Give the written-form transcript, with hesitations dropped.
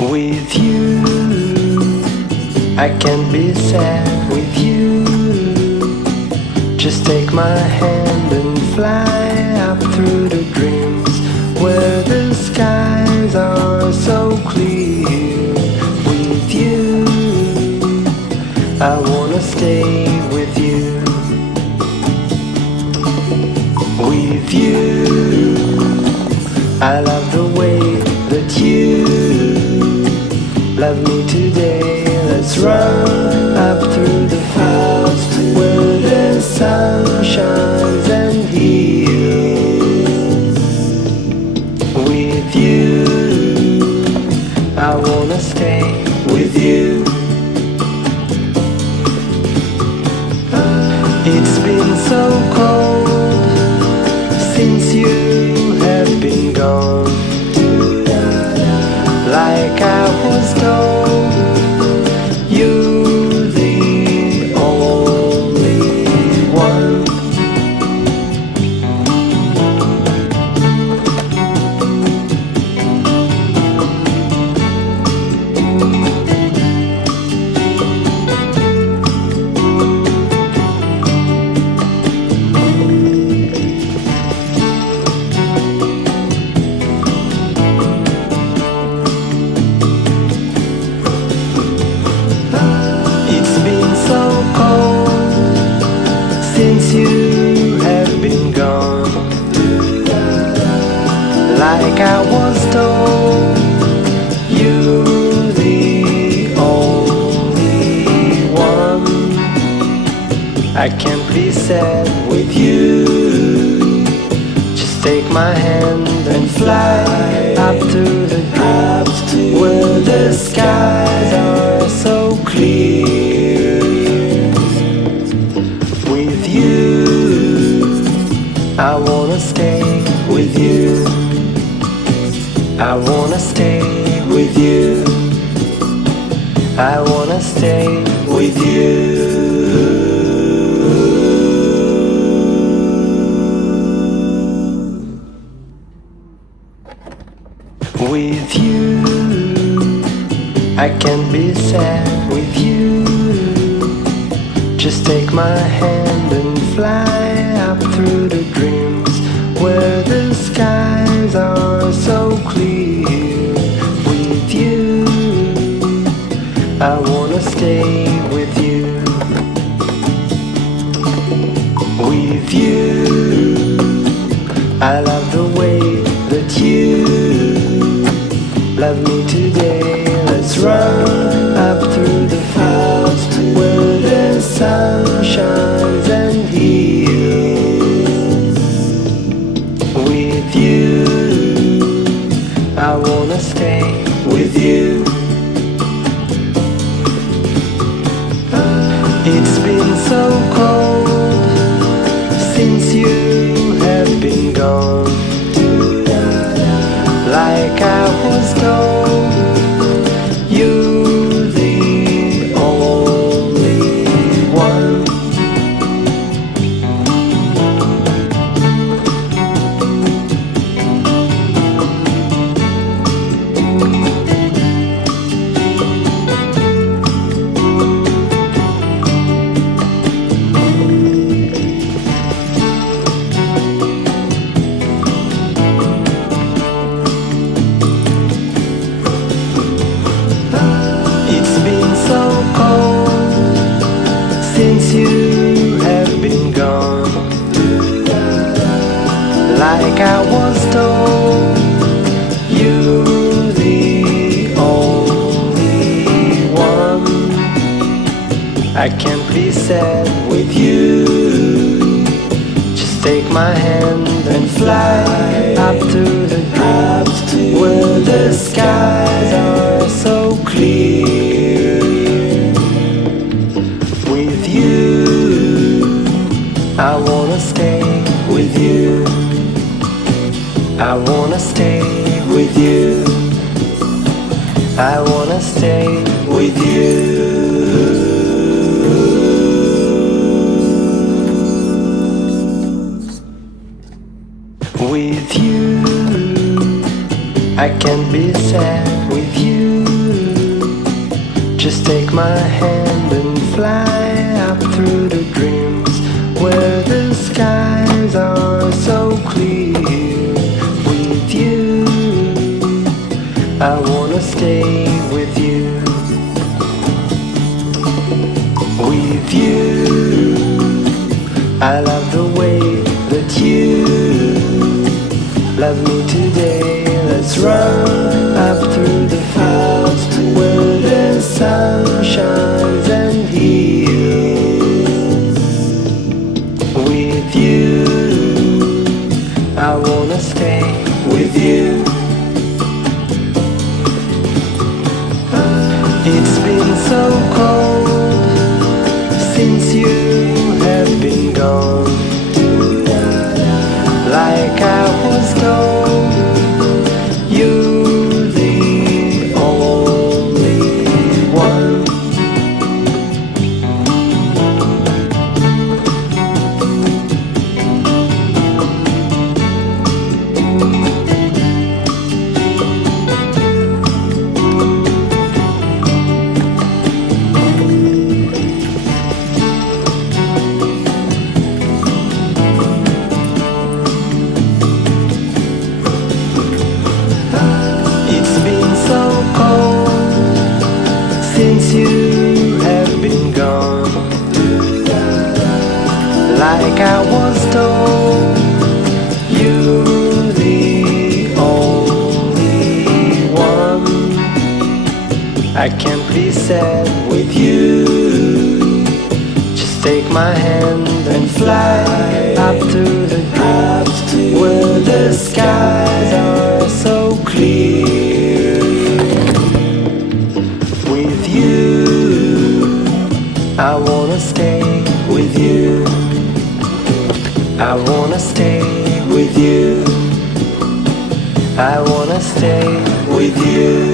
With you, I can't be sad with you. Just take my hand and fly up through the dreams where the skies are so clear. With you, I wanna stay with you. With you, I love the way that you love me today. Let's run up through the fields where the sun shines and heals. With you, I wanna stay with you. It's been so cold since you have been gone. Like I was told, you're the only one. Since you have been gone, like I was told, you're the only one. I can't be sad with you. Just take my hand and fly up to the dreams where the skies are so clear. With you, I wanna stay with you. I wanna stay with you. I wanna stay with you. With you, I can't be sad with you. Just take my hand and fly up through the dreams where the skies are so clear. With you, I wanna stay with you. With you, I love the way that you love me today. Let's run up through the fields where the sun shines and heals. With you, I wanna stay with you. It's been so cold since you have been gone. Like I was told, you're the only one. Since you have been gone, like I was told, you're the only one. I can't be sad with you. Just take my hand and fly up to the dreams where the skies are so clear. With you, I wanna stay with you. I wanna stay with you. I wanna stay with you. With you, I can't be sad with you. my hand and fly up through the dreams where the skies are so clear. With you, I wanna stay with you. With you, I love the way that you love me today. Let's run up through the fields where the sun shines and heals. With you, I wanna stay with you. It's been so cold since you have been gone. Like I was told, you're the only one. Since you have been gone, like I was told, you're the only one. I can't be sad with you. Just take my hand and fly up to the clouds where the skies are so clear. With you, I wanna stay with you. I wanna stay with you. I wanna stay with you.